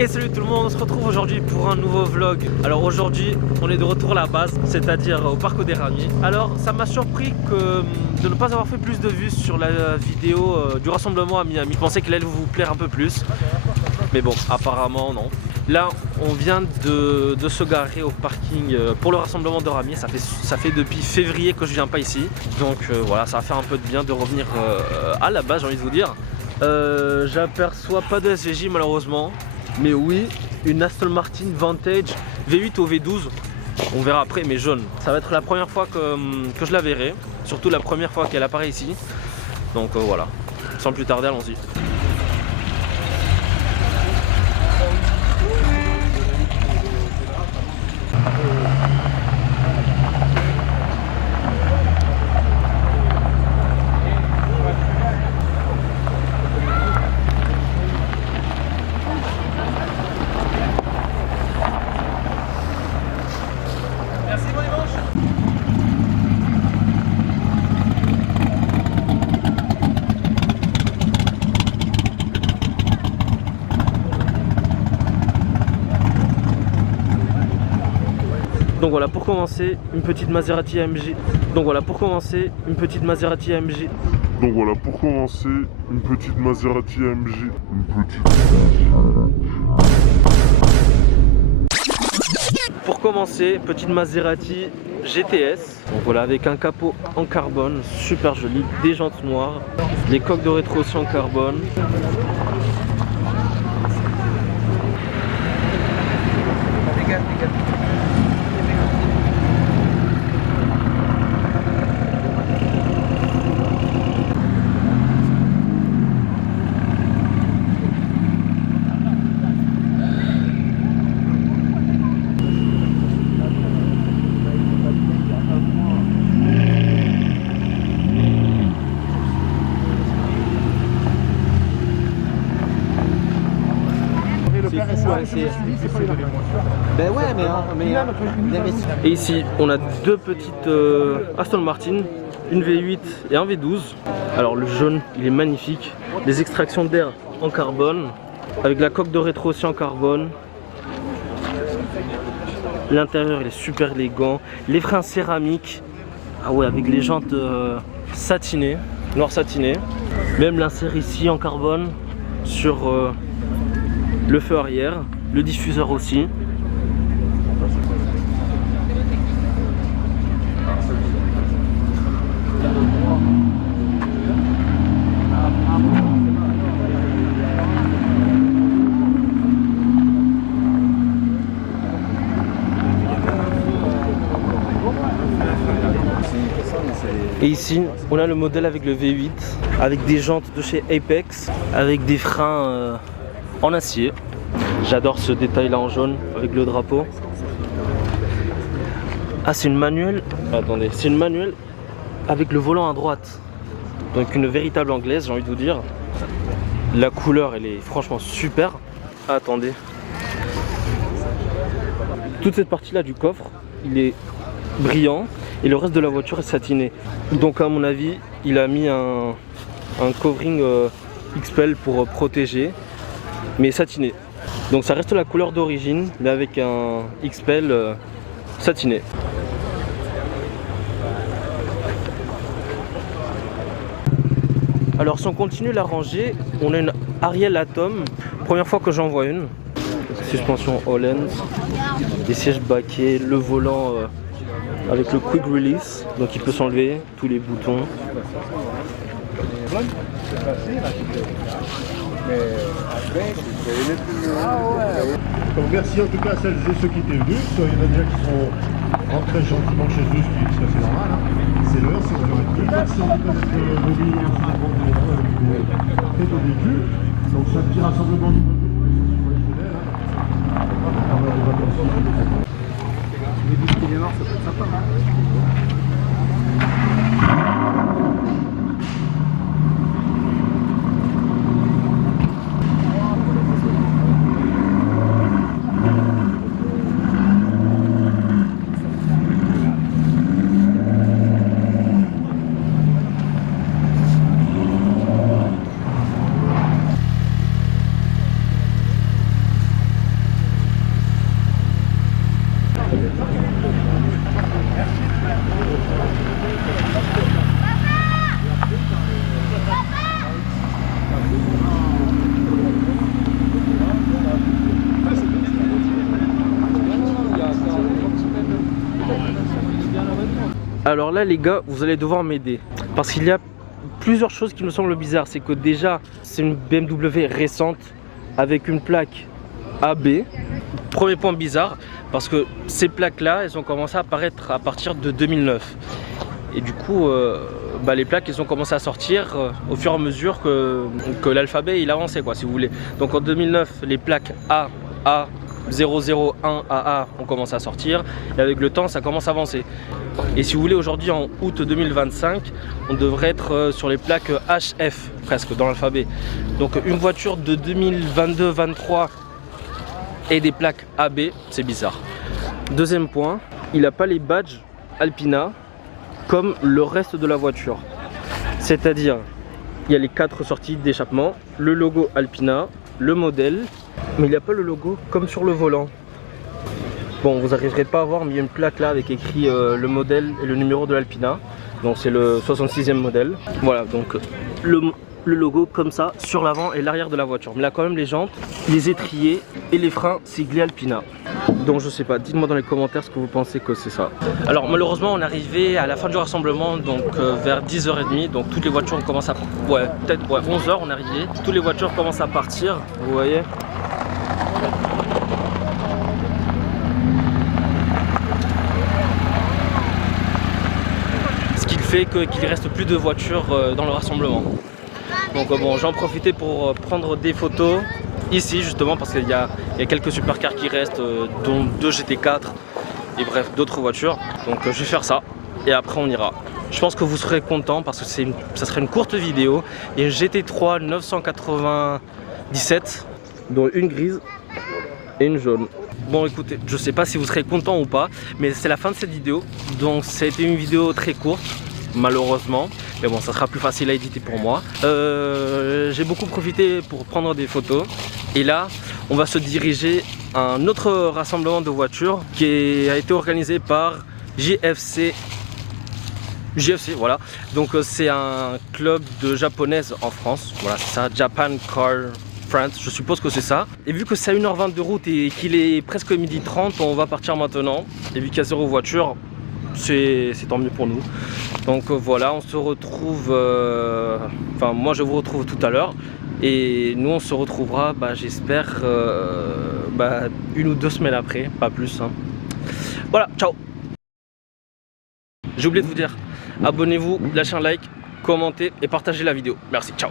Et salut tout le monde, on se retrouve aujourd'hui pour un nouveau vlog. Alors aujourd'hui on est de retour à la base, c'est-à-dire au Parc des Ramiers. Alors ça m'a surpris de ne pas avoir fait plus de vues sur la vidéo du rassemblement à Miami. Je pensais qu'elle allait vous plaire un peu plus, mais bon apparemment non. Là on vient de se garer au parking pour le rassemblement de Ramiers. Ça fait depuis février que je viens pas ici. Donc voilà, ça va faire un peu de bien de revenir à la base, j'ai envie de vous dire. J'aperçois pas de SVJ malheureusement. Mais oui, une Aston Martin Vantage V8 ou V12. On verra après, mais jaune. Ça va être la première fois que je la verrai. Surtout la première fois qu'elle apparaît ici. Donc voilà, sans plus tarder, allons-y. Donc voilà, pour commencer, une petite Maserati AMG. Donc voilà, pour commencer, une petite Maserati AMG. Donc voilà, pour commencer, une petite Maserati AMG. Pour commencer, petite Maserati GTS. Donc voilà, avec un capot en carbone, super joli, des jantes noires, les coques de rétro aussi en carbone. Ben ouais, mais Et ici, on a deux petites Aston Martin, une V8 et un V12. Alors le jaune, il est magnifique. Les extractions d'air en carbone, avec la coque de rétro aussi en carbone. L'intérieur, il est super élégant. Les freins céramiques, ah ouais, avec les jantes satinées, noir satiné. Même l'insert ici en carbone sur le feu arrière, le diffuseur aussi. Et ici, on a le modèle avec le V8, avec des jantes de chez Apex, avec des freins en acier. J'adore ce détail là en jaune avec le drapeau. Ah, c'est une manuelle. Attendez, c'est une manuelle avec le volant à droite. Donc une véritable anglaise, j'ai envie de vous dire. La couleur, elle est franchement super. Ah, attendez. Toute cette partie là du coffre, il est brillant et le reste de la voiture est satiné. Donc à mon avis, il a mis un covering XPEL pour protéger, mais satiné. Donc ça reste la couleur d'origine, mais avec un XPEL satiné. Alors si on continue la rangée, on a une Ariel Atom. Première fois que j'en vois une. Suspension Holland, des sièges baquets, le volant avec le quick release, donc il peut s'enlever, tous les boutons. Donc merci en tout cas à celles et ceux qui étaient venus. Il y en a déjà qui sont rentrés gentiment chez eux, ce qui est tout à fait normal. Hein. C'est l'heure, c'est l'heure. Merci en tout cas d'être venus avec au début. Donc c'est un petit rassemblement du les noirs, ça peut être sympa. Alors là les gars, vous allez devoir m'aider parce qu'il y a plusieurs choses qui me semblent bizarres. C'est que déjà c'est une BMW récente avec une plaque AB. Premier point bizarre, parce que ces plaques là elles ont commencé à apparaître à partir de 2009 et du coup les plaques elles ont commencé à sortir au fur et à mesure que l'alphabet il avançait quoi, si vous voulez. Donc en 2009 les plaques AA 001 AA ont commencé à sortir et avec le temps ça commence à avancer. Et si vous voulez, aujourd'hui en août 2025 on devrait être sur les plaques HF presque dans l'alphabet. Donc une voiture de 2022-23 et des plaques AB, c'est bizarre. Deuxième point, il n'a pas les badges Alpina comme le reste de la voiture. C'est-à-dire, il y a les 4 sorties d'échappement, le logo Alpina, le modèle, mais il n'y a pas le logo comme sur le volant. Bon, vous n'arriverez pas à voir, mais il y a une plaque là avec écrit le modèle et le numéro de l'Alpina. Donc c'est le 66e modèle. Voilà, donc le logo comme ça sur l'avant et l'arrière de la voiture. Mais là quand même les jantes, les étriers et les freins siglés Alpina. Donc je sais pas, dites-moi dans les commentaires ce que vous pensez que c'est ça. Alors malheureusement on est arrivé à la fin du rassemblement, donc vers 10h30. Donc toutes les voitures ont commencé à... peut-être 11h on est arrivé. Toutes les voitures commencent à partir, vous voyez. Ce qui fait qu'il reste plus de voitures dans le rassemblement. Donc bon, j'en profitais pour prendre des photos ici justement parce qu'il y a quelques supercars qui restent, dont 2 GT4 et bref d'autres voitures. Donc je vais faire ça et après on ira. Je pense que vous serez contents parce que ça serait une courte vidéo. Il y a une GT3 997 dont une grise et une jaune. Bon écoutez, je sais pas si vous serez contents ou pas, mais c'est la fin de cette vidéo. Donc ça a été une vidéo très courte malheureusement, mais bon ça sera plus facile à éditer pour moi. J'ai beaucoup profité pour prendre des photos et là on va se diriger à un autre rassemblement de voitures qui a été organisé par JFC, voilà. Donc c'est un club de japonaises en France, voilà c'est ça, Japan Car France, je suppose que c'est ça. Et vu que c'est à 1h20 de route et qu'il est presque 12h30, on va partir maintenant. Et vu qu'il y a 0 voiture, c'est tant mieux pour nous. Donc voilà, on se retrouve, enfin moi je vous retrouve tout à l'heure. Et nous on se retrouvera, j'espère, 1 ou 2 semaines après, pas plus. Hein. Voilà, ciao. J'ai oublié de vous dire, abonnez-vous, lâchez un like, commentez et partagez la vidéo. Merci, ciao.